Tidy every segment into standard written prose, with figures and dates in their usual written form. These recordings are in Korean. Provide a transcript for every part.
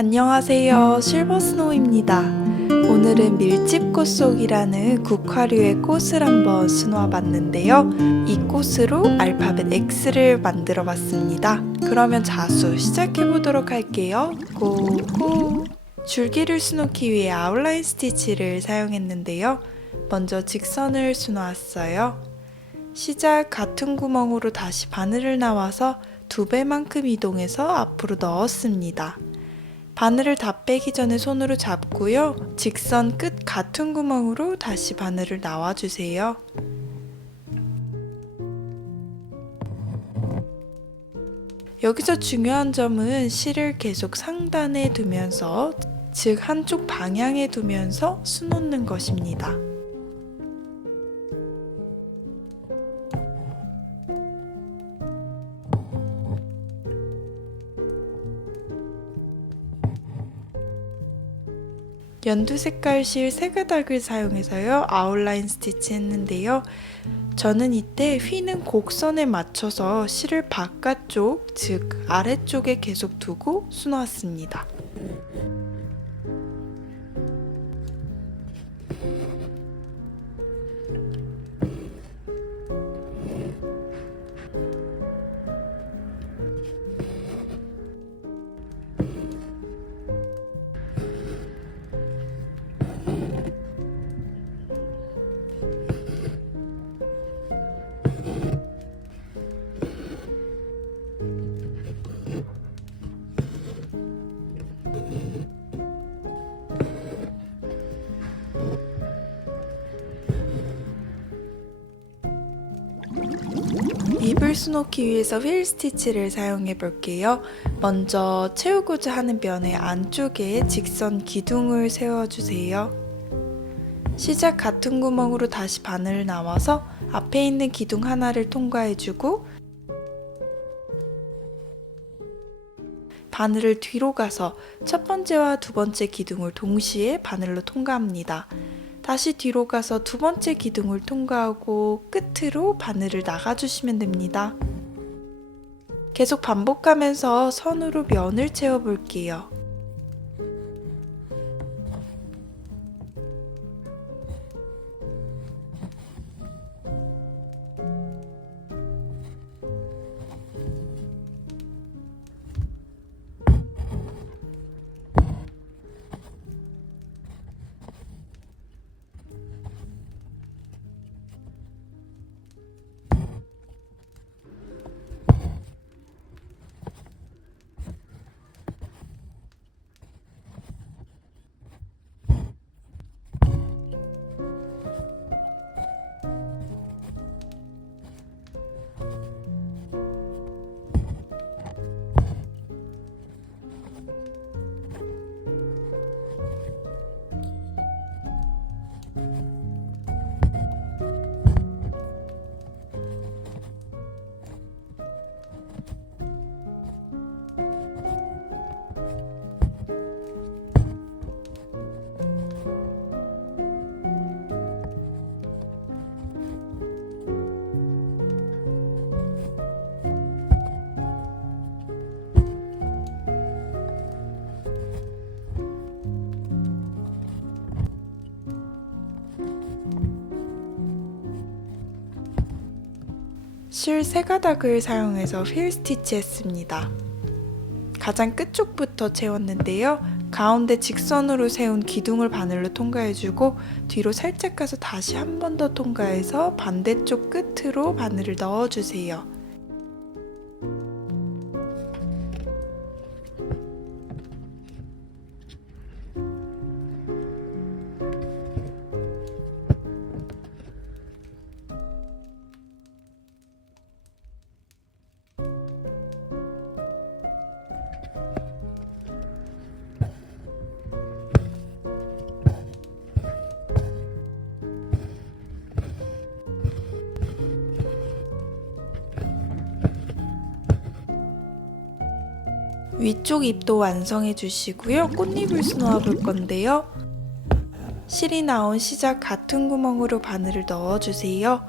안녕하세요. 실버스노우입니다. 오늘은 밀집꽃 속이라는 국화류의 꽃을 한번 수놓아 봤는데요. 이 꽃으로 알파벳 X를 만들어 봤습니다. 그러면 자수 시작해 보도록 할게요. 고고! 줄기를 수놓기 위해 아웃라인 스티치를 사용했는데요. 먼저 직선을 수놓았어요. 시작 같은 구멍으로 다시 바늘을 나와서 2배만큼 이동해서 앞으로 넣었습니다. 바늘을 다 빼기 전에 손으로 잡고요. 직선 끝 같은 구멍으로 다시 바늘을 나와주세요. 여기서 중요한 점은 실을 계속 상단에 두면서, 즉 한쪽 방향에 두면서 수놓는 것입니다. 연두 색깔 실 3가닥을 사용해서요 아웃라인 스티치 했는데요. 저는 이때 휘는 곡선에 맞춰서 실을 바깥쪽, 즉 아래쪽에 계속 두고 수놓았습니다. 잎을 수놓기 위해서 휠 스티치를 사용해 볼게요. 먼저 채우고자 하는 면의 안쪽에 직선 기둥을 세워주세요. 시작 같은 구멍으로 다시 바늘을 나와서 앞에 있는 기둥 하나를 통과해주고 바늘을 뒤로 가서 첫 번째와 두 번째 기둥을 동시에 바늘로 통과합니다. 다시 뒤로 가서 두 번째 기둥을 통과하고 끝으로 바늘을 나가주시면 됩니다. 계속 반복하면서 선으로 면을 채워볼게요. 실 3가닥을 사용해서 휠 스티치 했습니다. 가장 끝쪽부터 채웠는데요. 가운데 직선으로 세운 기둥을 바늘로 통과해주고 뒤로 살짝 가서 다시 한 번 더 통과해서 반대쪽 끝으로 바늘을 넣어주세요. 위쪽 잎도 완성해 주시고요. 꽃잎을 수놓아 볼 건데요. 실이 나온 시작 같은 구멍으로 바늘을 넣어 주세요.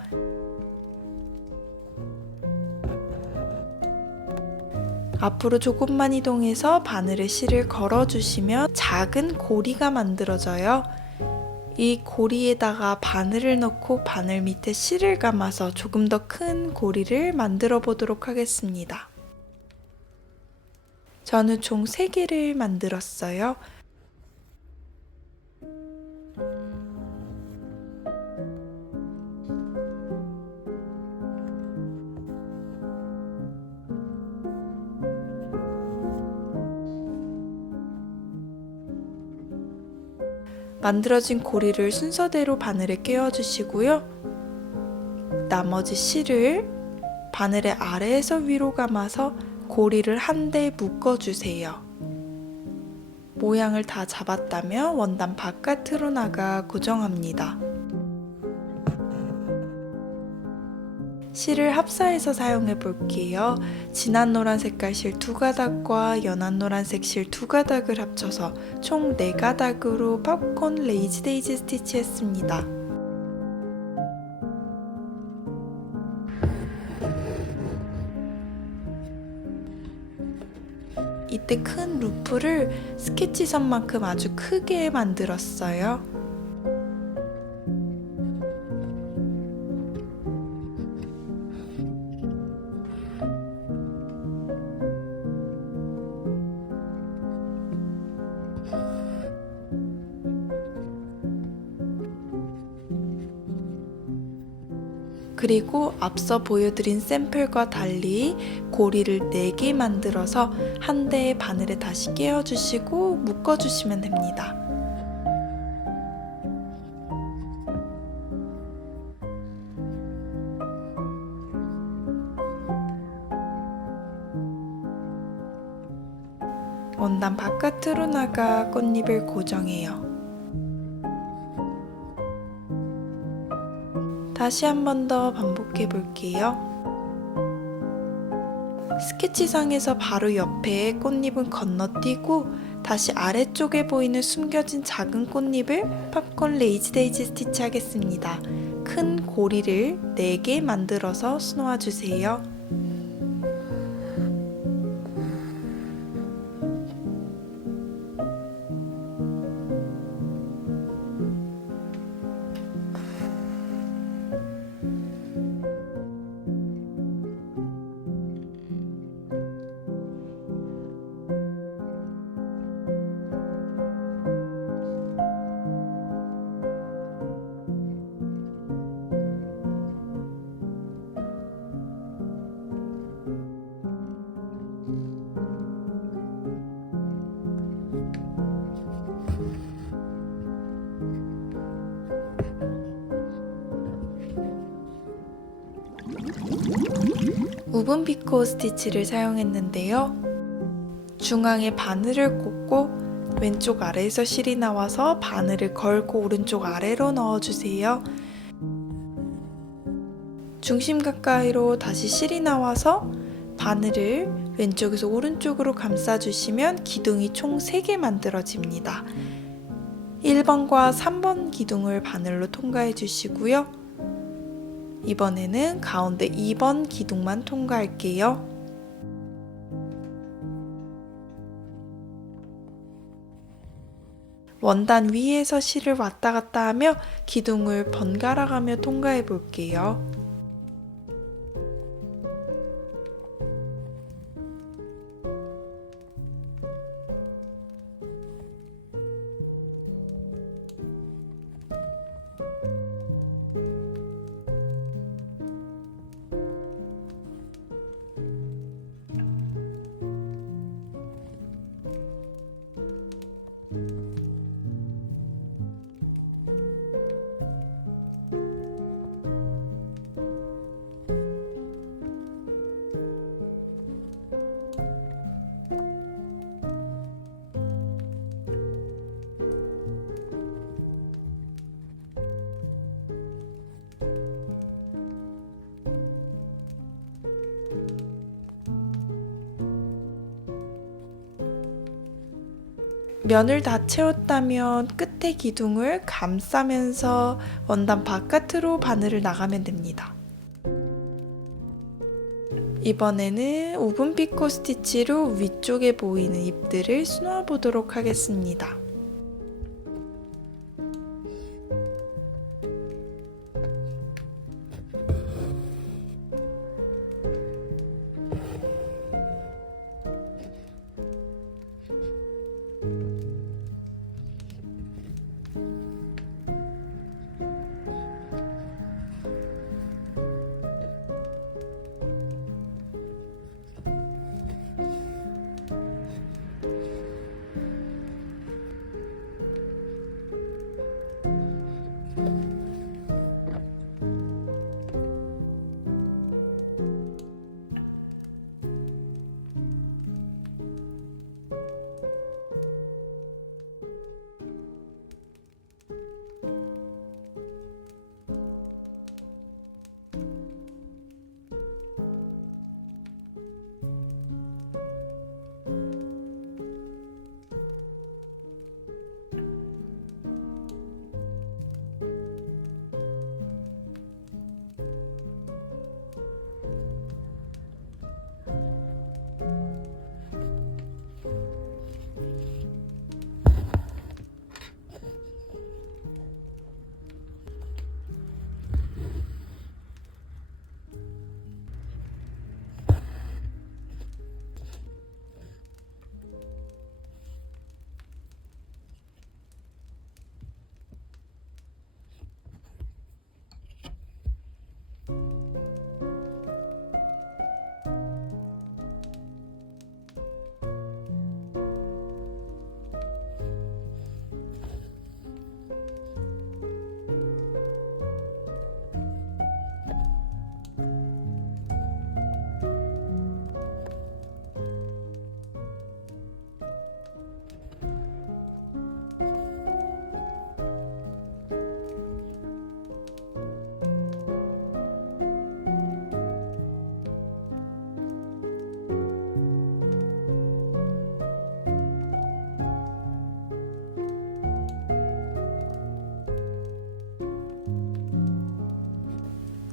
앞으로 조금만 이동해서 바늘에 실을 걸어주시면 작은 고리가 만들어져요. 이 고리에다가 바늘을 넣고 바늘 밑에 실을 감아서 조금 더 큰 고리를 만들어 보도록 하겠습니다. 저는 총 3개를 만들었어요. 만들어진 고리를 순서대로 바늘에 끼워주시고요. 나머지 실을 바늘의 아래에서 위로 감아서 고리를 한데 묶어주세요. 모양을 다 잡았다면 원단 바깥으로 나가 고정합니다. 실을 합사해서 사용해 볼게요. 진한 노란색깔 실 2가닥과 연한 노란색 실 2가닥을 합쳐서 총 4가닥으로 팝콘 레이지 데이지 스티치 했습니다. 이때 큰 루프를 스케치선만큼 아주 크게 만들었어요. 그리고 앞서 보여드린 샘플과 달리 고리를 4개 만들어서 한 대의 바늘에 다시 끼워주시고 묶어주시면 됩니다. 원단 바깥으로 나가 꽃잎을 고정해요. 다시 한 번 더 반복해 볼게요. 스케치상에서 바로 옆에 꽃잎은 건너뛰고 다시 아래쪽에 보이는 숨겨진 작은 꽃잎을 팝콘 레이지 데이지 스티치 하겠습니다. 큰 고리를 4개 만들어서 수놓아 주세요. 우분 피코 스티치를 사용했는데요. 중앙에 바늘을 꽂고 왼쪽 아래에서 실이 나와서 바늘을 걸고 오른쪽 아래로 넣어주세요. 중심 가까이로 다시 실이 나와서 바늘을 왼쪽에서 오른쪽으로 감싸주시면 기둥이 총 3개 만들어집니다. 1번과 3번 기둥을 바늘로 통과해 주시고요. 이번에는 가운데 2번 기둥만 통과할게요. 원단 위에서 실을 왔다 갔다 하며 기둥을 번갈아 가며 통과해 볼게요. 면을 다 채웠다면 끝에 기둥을 감싸면서 원단 바깥으로 바늘을 나가면 됩니다. 이번에는 오븐 피코 스티치로 위쪽에 보이는 잎들을 수놓아 보도록 하겠습니다.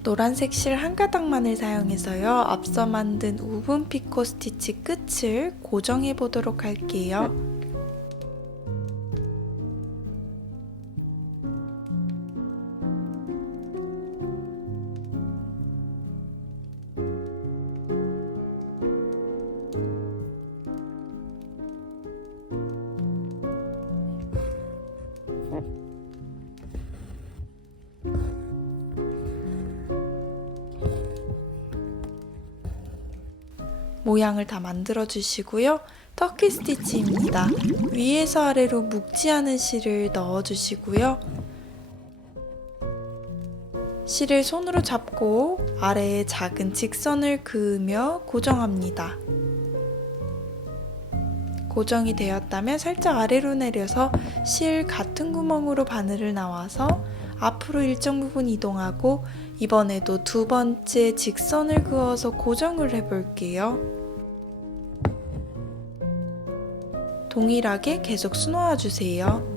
노란색 실 한 가닥만을 사용해서요. 앞서 만든 오븐 피코 스티치 끝을 고정해 보도록 할게요. 모양을 다 만들어 주시고요. 터키 스티치입니다. 위에서 아래로 묶지 않은 실을 넣어 주시고요. 실을 손으로 잡고 아래에 작은 직선을 그으며 고정합니다. 고정이 되었다면 살짝 아래로 내려서 실 같은 구멍으로 바늘을 나와서 앞으로 일정 부분 이동하고 이번에도 두 번째 직선을 그어서 고정을 해볼게요. 동일하게 계속 수놓아 주세요.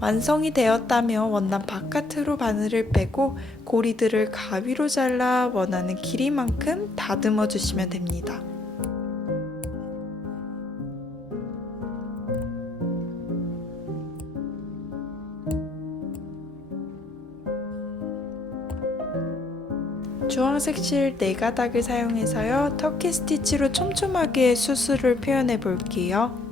완성이 되었다면 원단 바깥으로 바늘을 빼고 고리들을 가위로 잘라 원하는 길이만큼 다듬어 주시면 됩니다. 주황색 실 4가닥을 사용해서요. 터키 스티치로 촘촘하게 수술을 표현해 볼게요.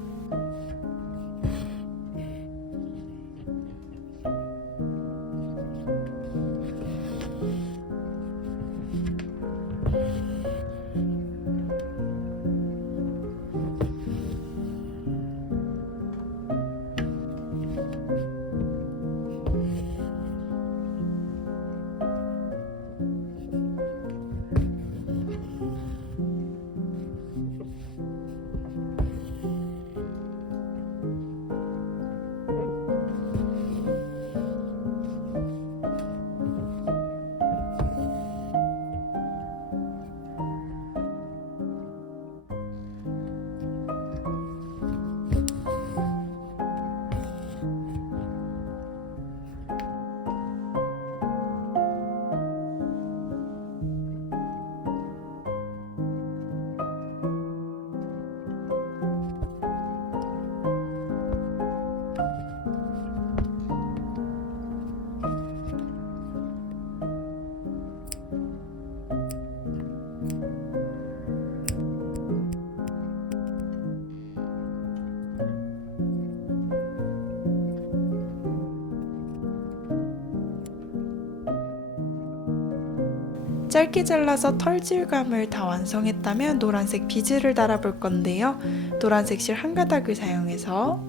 짧게 잘라서 털 질감을 다 완성했다면 노란색 비즈를 달아볼 건데요. 노란색 실 한 가닥을 사용해서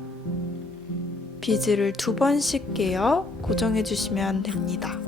비즈를 2번씩 깨어 고정해 주시면 됩니다.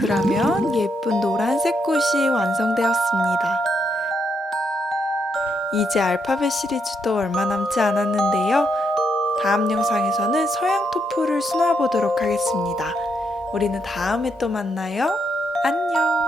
그러면 예쁜 노란색 꽃이 완성되었습니다. 이제 알파벳 시리즈도 얼마 남지 않았는데요. 다음 영상에서는 서양 토프를 수놓아 보도록 하겠습니다. 우리는 다음에 또 만나요. 안녕!